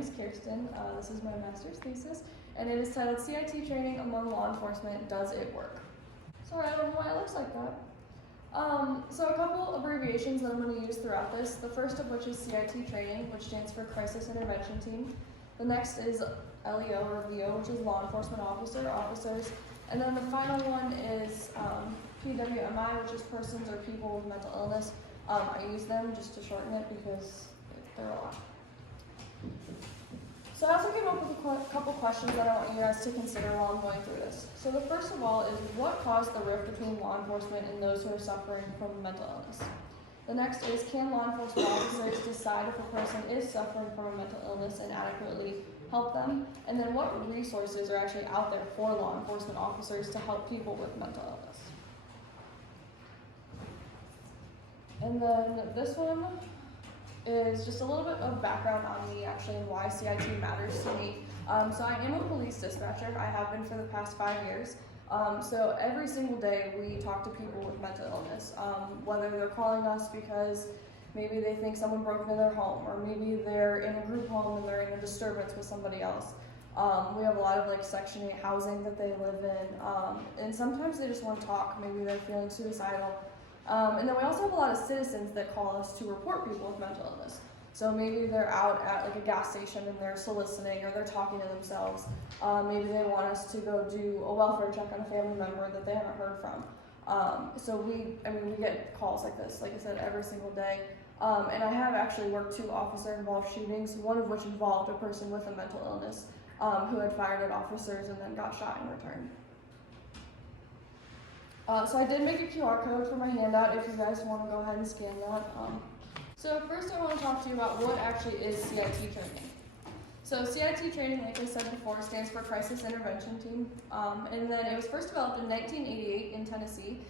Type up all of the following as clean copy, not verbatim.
name is Kierstyn. This is my master's thesis, and it is titled CIT Training Among Law Enforcement, Does It Work? Sorry, I don't know why it looks like that. So a couple abbreviations that I'm going to use throughout this. The first of which is CIT Training, which stands for Crisis Intervention Team. The next is LEO, or VO, which is Law Enforcement Officers. And then the final one is PWMI, which is Persons or People with Mental Illness. I use them just to shorten it because they're a lot. So I also came up with a couple questions that I want you guys to consider while I'm going through this. So the first of all is, what caused the rift between law enforcement and those who are suffering from mental illness? The next is, can law enforcement officers decide if a person is suffering from a mental illness and adequately help them? And then what resources are actually out there for law enforcement officers to help people with mental illness? And then this one is just a little bit of background on me actually and why CIT matters to me. So I am a police dispatcher. I have been for the past 5 years. So every single day we talk to people with mental illness, whether they're calling us because maybe they think someone broke into their home, or maybe they're in a group home and they're in a disturbance with somebody else. We have a lot of like Section 8 housing that they live in, and sometimes they just want to talk. Maybe they're feeling suicidal. And then we also have a lot of citizens that call us to report people with mental illness. So maybe they're out at like a gas station and they're soliciting, or they're talking to themselves. Maybe they want us to go do a welfare check on a family member that they haven't heard from. So we get calls like this, like I said, every single day. And I have actually worked 2 officer-involved shootings, one of which involved a person with a mental illness who had fired at officers and then got shot in return. So I did make a QR code for my handout if you guys want to go ahead and scan that. So first I want to talk to you about what actually is CIT training. So CIT training, like I said before, stands for Crisis Intervention Team. And then it was first developed in 1988 in Tennessee.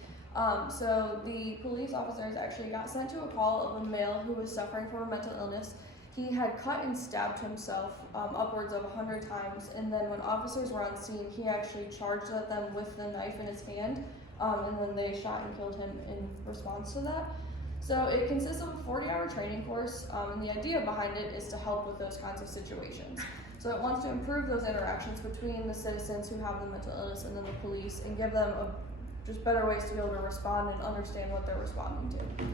So the police officers actually got sent to a call of a male who was suffering from a mental illness. He had cut and stabbed himself upwards of 100 times, and then when officers were on scene, he actually charged at them with the knife in his hand. And then they shot and killed him in response to that. So it consists of a 40-hour training course, and the idea behind it is to help with those kinds of situations. So it wants to improve those interactions between the citizens who have the mental illness and then the police, and give them just better ways to be able to respond and understand what they're responding to.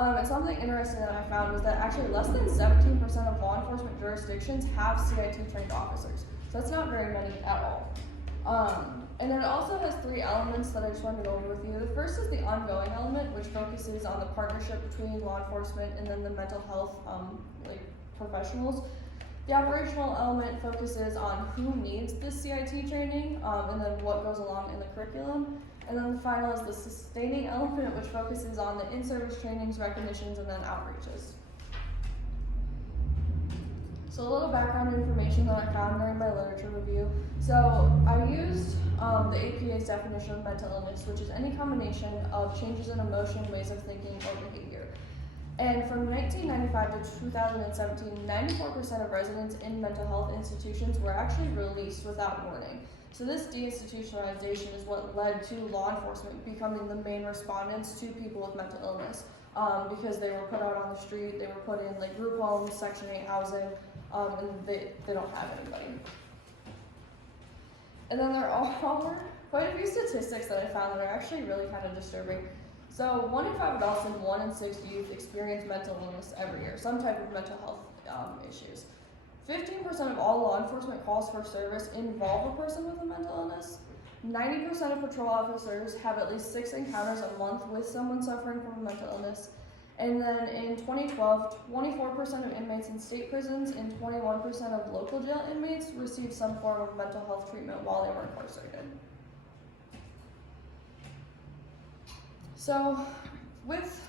And something interesting that I found was that actually less than 17% of law enforcement jurisdictions have CIT trained officers. So that's not very many at all. And then it also has 3 elements that I just wanted to go over with you. The first is the ongoing element, which focuses on the partnership between law enforcement and then the mental health professionals. The operational element focuses on who needs this CIT training, and then what goes along in the curriculum. And then the final is the sustaining element, which focuses on the in-service trainings, recognitions, and then outreaches. So a little background information that I found during my literature review. So I used the APA's definition of mental illness, which is any combination of changes in emotion, ways of thinking, or behavior. And from 1995 to 2017, 94% of residents in mental health institutions were actually released without warning. So this deinstitutionalization is what led to law enforcement becoming the main respondents to people with mental illness, because they were put out on the street, they were put in like group homes, Section 8 housing, and they don't have anybody. And then there are quite a few statistics that I found that are actually really kind of disturbing. So 1 in 5 adults and 1 in 6 youth experience mental illness every year, some type of mental health issues. 15% of all law enforcement calls for service involve a person with a mental illness. 90% of patrol officers have at least 6 encounters a month with someone suffering from a mental illness. And then in 2012, 24% of inmates in state prisons and 21% of local jail inmates received some form of mental health treatment while they were incarcerated. So with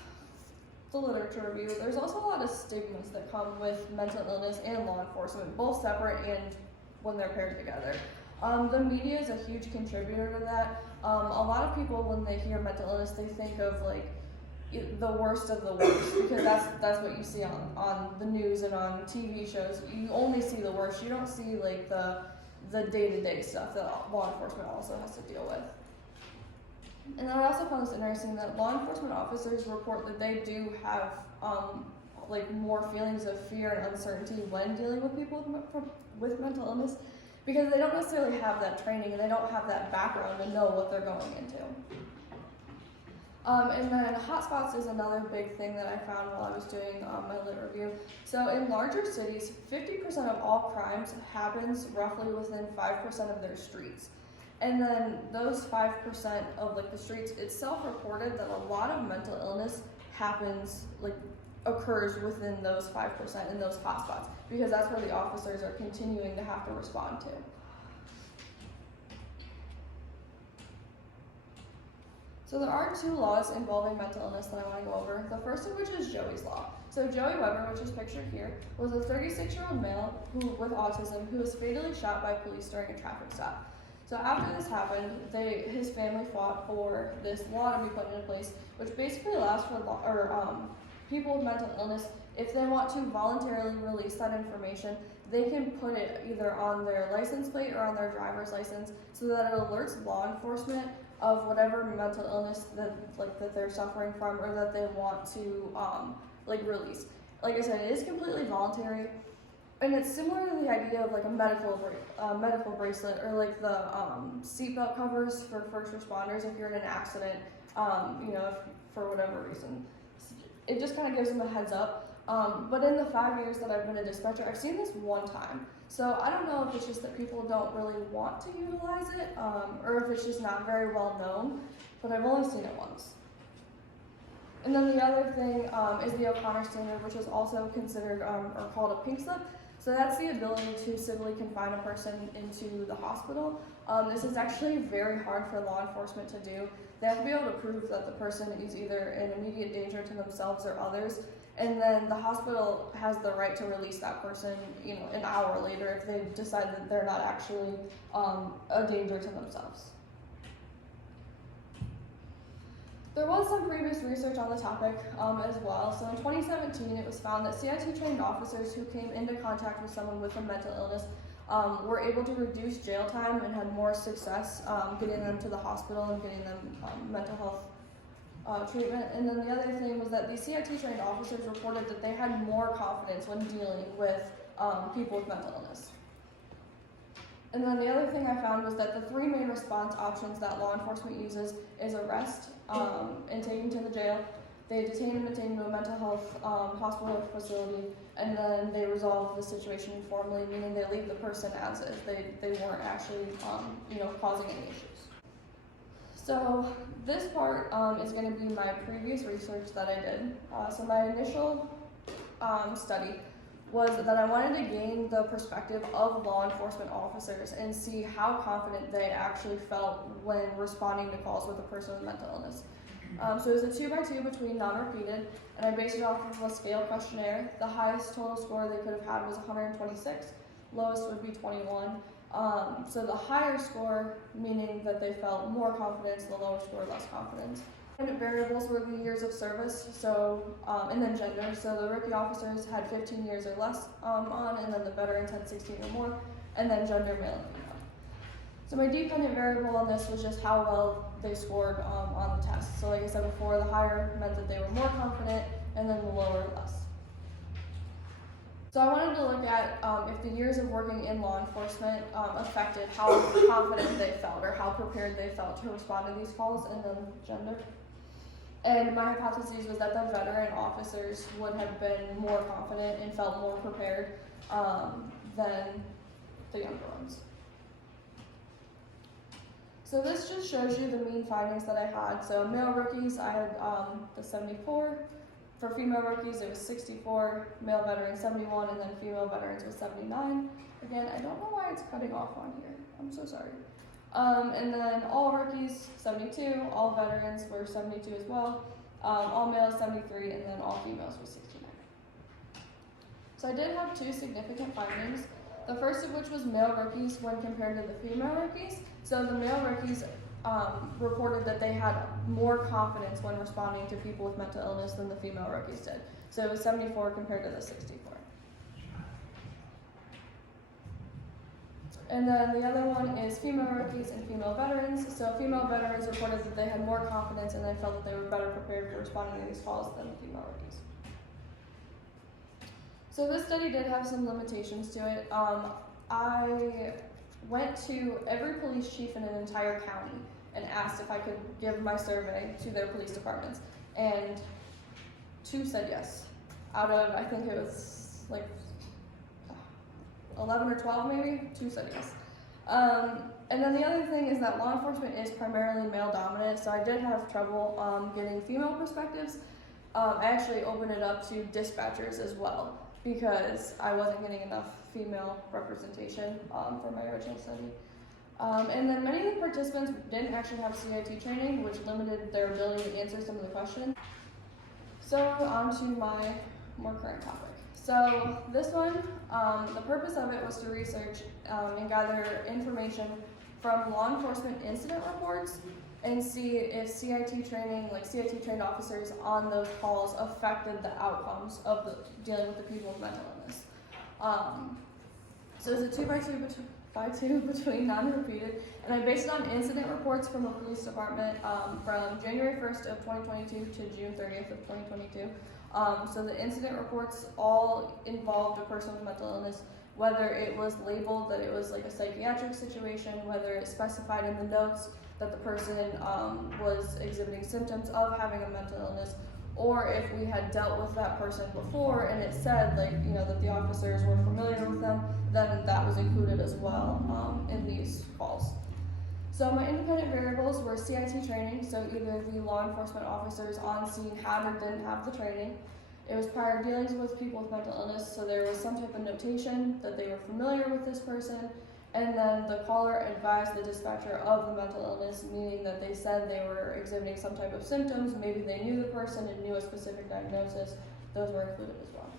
the literature review, there's also a lot of stigmas that come with mental illness and law enforcement, both separate and when they're paired together. The media is a huge contributor to that. A lot of people, when they hear mental illness, they think of like the worst of the worst, because that's what you see on the news and on TV shows. You only see the worst. You don't see like the day-to-day stuff that law enforcement also has to deal with. And then I also found this interesting that law enforcement officers report that they do have like more feelings of fear and uncertainty when dealing with people with mental illness, because they don't necessarily have that training and they don't have that background to know what they're going into. And then hotspots is another big thing that I found while I was doing my lit review. So in larger cities, 50% of all crimes happens roughly within 5% of their streets. And then those 5% of like the streets, it's self-reported that a lot of mental illness happens, like occurs within those 5% in those hotspots, because that's where the officers are continuing to have to respond to. So there are 2 laws involving mental illness that I want to go over. The first of which is Joey's Law. So Joey Weber, which is pictured here, was a 36-year-old male with autism who was fatally shot by police during a traffic stop. So after this happened, his family fought for this law to be put into place, which basically allows for people with mental illness, if they want to voluntarily release that information, they can put it either on their license plate or on their driver's license, so that it alerts law enforcement of whatever mental illness that they're suffering from or that they want to release. Like I said, it is completely voluntary, and it's similar to the idea of like a medical bracelet, or like the seatbelt covers for first responders if you're in an accident, for whatever reason. It just kind of gives them a heads up. But in the 5 years that I've been a dispatcher, I've seen this one time. So I don't know if it's just that people don't really want to utilize it, or if it's just not very well known, but I've only seen it once. And then the other thing is the O'Connor standard, which is also considered or called a pink slip. So that's the ability to civilly confine a person into the hospital. This is actually very hard for law enforcement to do. They have to be able to prove that the person is either in immediate danger to themselves or others, and then the hospital has the right to release that person, an hour later if they decide that they're not actually a danger to themselves. There was some previous research on the topic as well. So in 2017, it was found that CIT trained officers who came into contact with someone with a mental illness were able to reduce jail time and had more success getting them to the hospital and getting them mental health treatment. And then the other thing was that the CIT trained officers reported that they had more confidence when dealing with people with mental illness. And then the other thing I found was that the 3 main response options that law enforcement uses is arrest and taking to the jail. They detain and maintain to a mental health hospital or facility, and then they resolve the situation informally, meaning they leave the person as is. They weren't actually causing any issues. So this part is going to be my previous research that I did. So my initial study was that I wanted to gain the perspective of law enforcement officers and see how confident they actually felt when responding to calls with a person with mental illness. So it was a 2x2 between non-repeated, and I based it off of a scale questionnaire. The highest total score they could have had was 126, lowest would be 21. So the higher score, meaning that they felt more confidence, the lower score, less confidence. And variables were the years of service, and then gender. So the rookie officers had 15 years or less and then the veterans had 16 or more, and then gender, male and female. So my dependent variable on this was just how well they scored on the test. So like I said before, the higher meant that they were more confident, and then the lower, less. So I wanted to look at if the years of working in law enforcement affected how confident they felt or how prepared they felt to respond to these calls, and then gender. And my hypothesis was that the veteran officers would have been more confident and felt more prepared than the younger ones. So this just shows you the mean findings that I had. So male rookies, I had the 74. For female rookies, it was 64, male veterans 71, and then female veterans was 79. Again, I don't know why it's cutting off on here. I'm so sorry. And then all rookies, 72, all veterans were 72 as well, all males 73, and then all females were 69. So I did have 2 significant findings. The first of which was male rookies when compared to the female rookies. So the male rookies reported that they had more confidence when responding to people with mental illness than the female rookies did. So it was 74 compared to the 64. And then the other one is female rookies and female veterans. So female veterans reported that they had more confidence and they felt that they were better prepared for responding to these calls than female rookies. So this study did have some limitations to it. I went to every police chief in an entire county and asked if I could give my survey to their police departments, and 2 said yes. Out of, I think it was like 11 or 12 maybe, 2 said yes. And then the other thing is that law enforcement is primarily male dominant, so I did have trouble getting female perspectives. I actually opened it up to dispatchers as well because I wasn't getting enough female representation for my original study. And then many of the participants didn't actually have CIT training, which limited their ability to answer some of the questions. So on to my more current topic. So this one, the purpose of it was to research and gather information from law enforcement incident reports and see if CIT training, like CIT trained officers on those calls affected the outcomes of dealing with the people with mental illness. So it's a 2x2 between non-repeated, and I based it on incident reports from the police department from January 1st of 2022 to June 30th of 2022. So the incident reports all involved a person with mental illness, whether it was labeled that it was like a psychiatric situation, whether it specified in the notes that the person was exhibiting symptoms of having a mental illness, or if we had dealt with that person before and it said that the officers were familiar with them, then that was included as well in these calls. So my independent variables were CIT training, so either the law enforcement officers on scene had or didn't have the training. It was prior dealings with people with mental illness, so there was some type of notation that they were familiar with this person, and then the caller advised the dispatcher of the mental illness, meaning that they said they were exhibiting some type of symptoms, maybe they knew the person and knew a specific diagnosis. Those were included as well.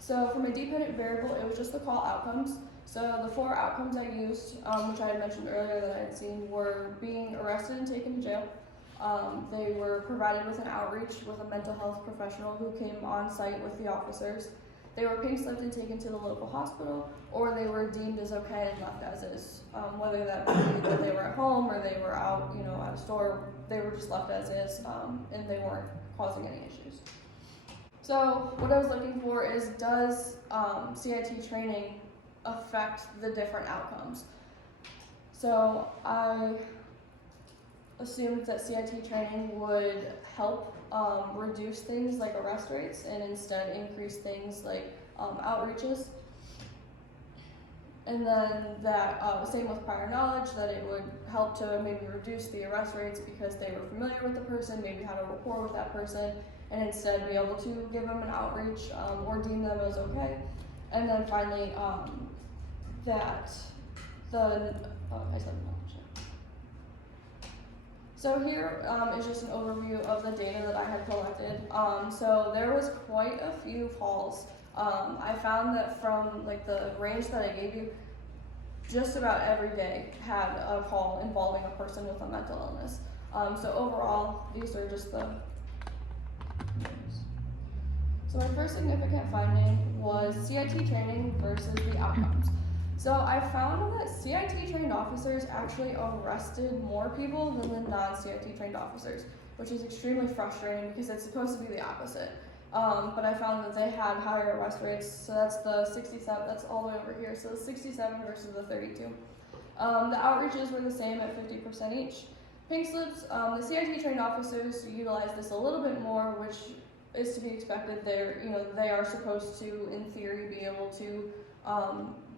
So for my dependent variable, it was just the call outcomes. So the 4 outcomes I used, which I had mentioned earlier that I had seen, were being arrested and taken to jail. They were provided with an outreach with a mental health professional who came on site with the officers. They were pink slipped and taken to the local hospital, or they were deemed as okay and left as is. Whether that be that they were at home or they were out, at a store, they were just left as is, and they weren't causing any issues. So what I was looking for is, does CIT training affect the different outcomes? So I assumed that CIT training would help reduce things like arrest rates and instead increase things like outreaches. And then that, same with prior knowledge, that it would help to maybe reduce the arrest rates because they were familiar with the person, maybe had a rapport with that person, and instead be able to give them an outreach or deem them as okay. And then finally, that the, I said no. So here is just an overview of the data that I had collected. So there was quite a few calls. I found that from the range that I gave you, just about every day had a call involving a person with a mental illness. So overall, these are just the names. So my first significant finding was CIT training versus the outcomes. So I found that CIT trained officers actually arrested more people than the non-CIT trained officers, which is extremely frustrating because it's supposed to be the opposite. But I found that they had higher arrest rates, so that's the 67, that's all the way over here, so the 67 versus the 32. The outreaches were the same at 50% each. Pink slips, the CIT trained officers utilize this a little bit more, which is to be expected. They are supposed to, in theory, be able to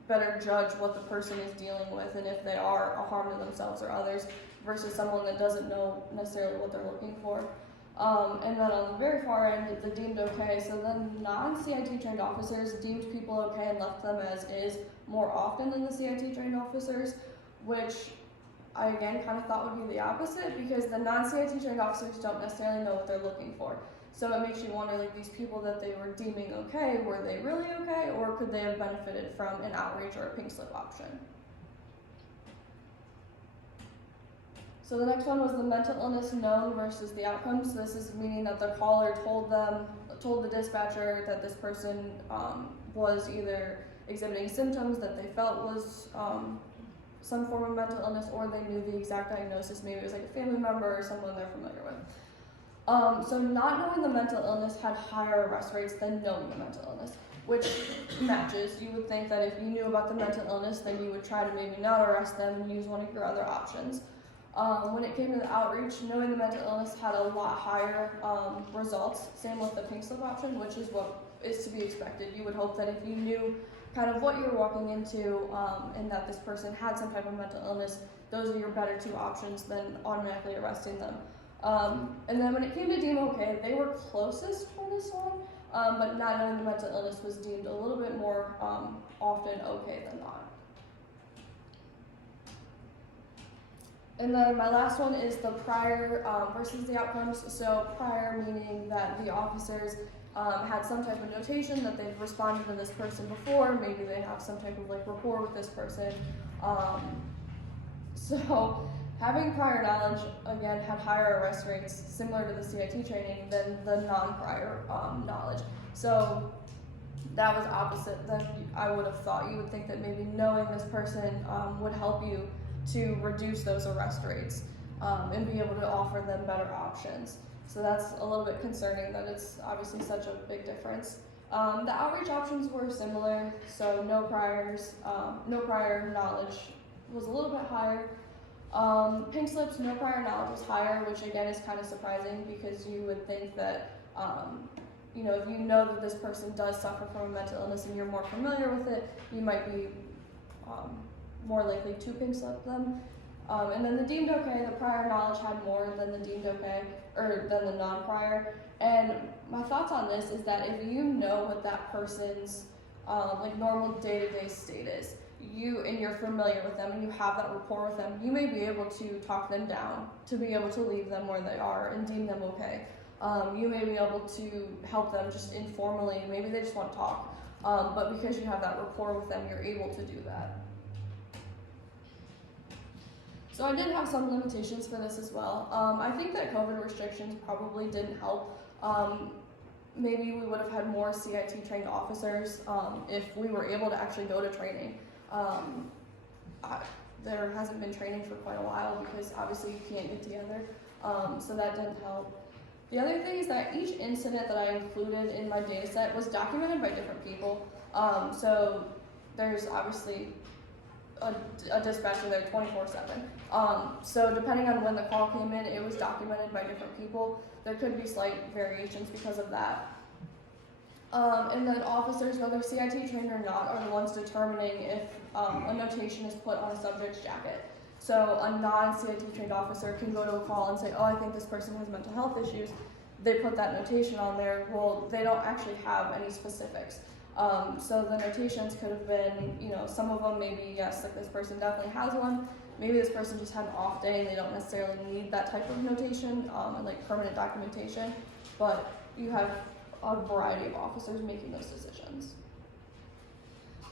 better judge what the person is dealing with and if they are a harm to themselves or others versus someone that doesn't know necessarily what they're looking for. And then on the very far end, the deemed okay. So then non-CIT trained officers deemed people okay and left them as is more often than the CIT trained officers, which I again kind of thought would be the opposite because the non-CIT trained officers don't necessarily know what they're looking for. So it makes you wonder, these people that they were deeming okay, were they really okay, or could they have benefited from an outreach or a pink slip option? So the next one was the mental illness known versus the outcomes. So this is meaning that the caller told the dispatcher that this person was either exhibiting symptoms that they felt was some form of mental illness, or they knew the exact diagnosis. Maybe it was a family member or someone they're familiar with. So not knowing the mental illness had higher arrest rates than knowing the mental illness, which matches. You would think that if you knew about the mental illness, then you would try to maybe not arrest them and use one of your other options. When it came to the outreach, knowing the mental illness had a lot higher results. Same with the pink slip option, which is what is to be expected. You would hope that if you knew kind of what you're walking into and that this person had some type of mental illness, those are your better two options than automatically arresting them. And then when it came to deem okay, they were closest for this one, but not knowing the mental illness was deemed a little bit more often okay than not. And then my last one is the prior versus the outcomes. So prior meaning that the officers had some type of notation that they've responded to this person before. Maybe they have some type of like rapport with this person. So having prior knowledge, again, had higher arrest rates similar to the CIT training than the non-prior knowledge. So that was opposite than I would have thought. You would think that maybe knowing this person would help you to reduce those arrest rates and be able to offer them better options. So that's a little bit concerning that it's obviously such a big difference. The outreach options were similar, so no prior knowledge was a little bit higher. Pink slips, no prior knowledge was higher, which again is kind of surprising because you would think that, you know, if you know that this person does suffer from a mental illness and you're more familiar with it, you might be more likely to pink slip them. And then the deemed okay, the prior knowledge had more than the deemed okay, or than the non-prior. And my thoughts on this is that if you know what that person's like normal day-to-day state is, and you're familiar with them and you have that rapport with them, you may be able to talk them down to be able to leave them where they are and deem them okay. You may be able to help them just informally, maybe they just want to talk, but because you have that rapport with them, you're able to do that. So I did have some limitations for this as well. I think that COVID restrictions probably didn't help. Maybe we would have had more CIT trained officers if we were able to actually go to training. There hasn't been training for quite a while because obviously you can't get together, so that didn't help. The other thing is that each incident that I included in my data set was documented by different people. So there's obviously a dispatcher there 24/7. So depending on when the call came in, it was documented by different people. There could be slight variations because of that. And then officers, whether CIT trained or not, are the ones determining if a notation is put on a subject's jacket. So a non-CIT trained officer can go to a call and say, oh, I think this person has mental health issues. They put that notation on there. Well, they don't actually have any specifics. So the notations could have been, you know, some of them maybe, yes, like this person definitely has one. Maybe this person just had an off day and they don't necessarily need that type of notation and like permanent documentation. But you have a variety of officers making those decisions.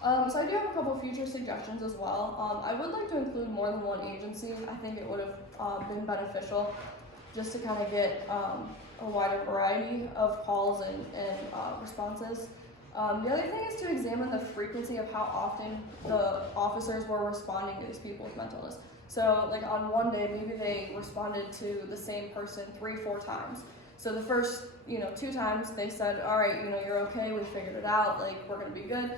So I do have a couple future suggestions as well. I would like to include more than one agency. I think it would have been beneficial just to kind of get a wider variety of calls and responses. The other thing is to examine the frequency of how often the officers were responding to these people with mental illness. So like on one day, maybe they responded to the same person 3-4 times. So the first, 2 times they said, all right, you're okay, we figured it out, like we're gonna be good.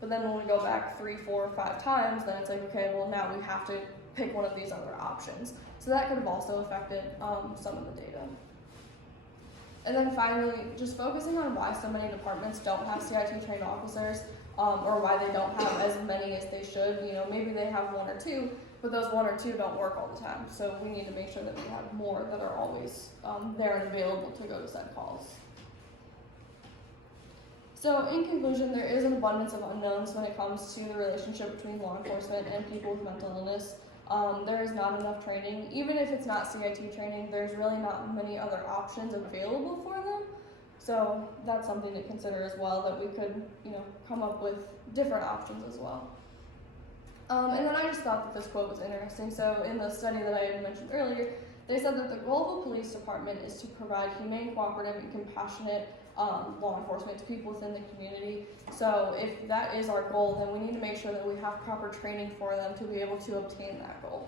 But then when we go back 3, 4, 5 times, then it's like, okay, well now we have to pick one of these other options. So that could have also affected some of the data. And then finally, just focusing on why so many departments don't have CIT trained officers, or why they don't have as many as they should. Maybe they have 1 or 2, but those 1 or 2 don't work all the time. So we need to make sure that we have more that are always there and available to go to said calls. So in conclusion, there is an abundance of unknowns when it comes to the relationship between law enforcement and people with mental illness. There is not enough training. Even if it's not CIT training, there's really not many other options available for them. So that's something to consider as well, that we could, come up with different options as well. And then I just thought that this quote was interesting. So in the study that I had mentioned earlier, they said that the goal of a police department is to provide humane, cooperative, and compassionate law enforcement to people within the community. So if that is our goal, then we need to make sure that we have proper training for them to be able to obtain that goal.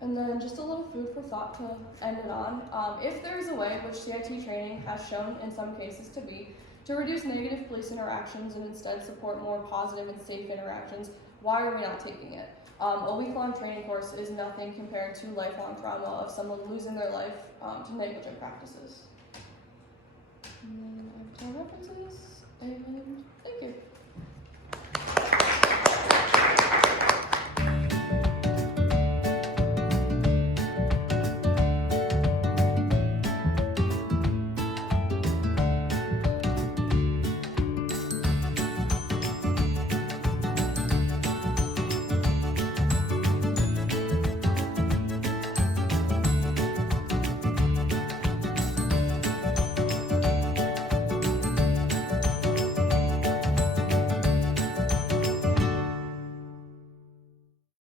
And then just a little food for thought to end it on. If there is a way, which CIT training has shown in some cases to be, To reduce negative police interactions and instead support more positive and safe interactions, why are we not taking it? A week-long training course is nothing compared to lifelong trauma of someone losing their life to negligent practices. And then I have 10 references, and thank you.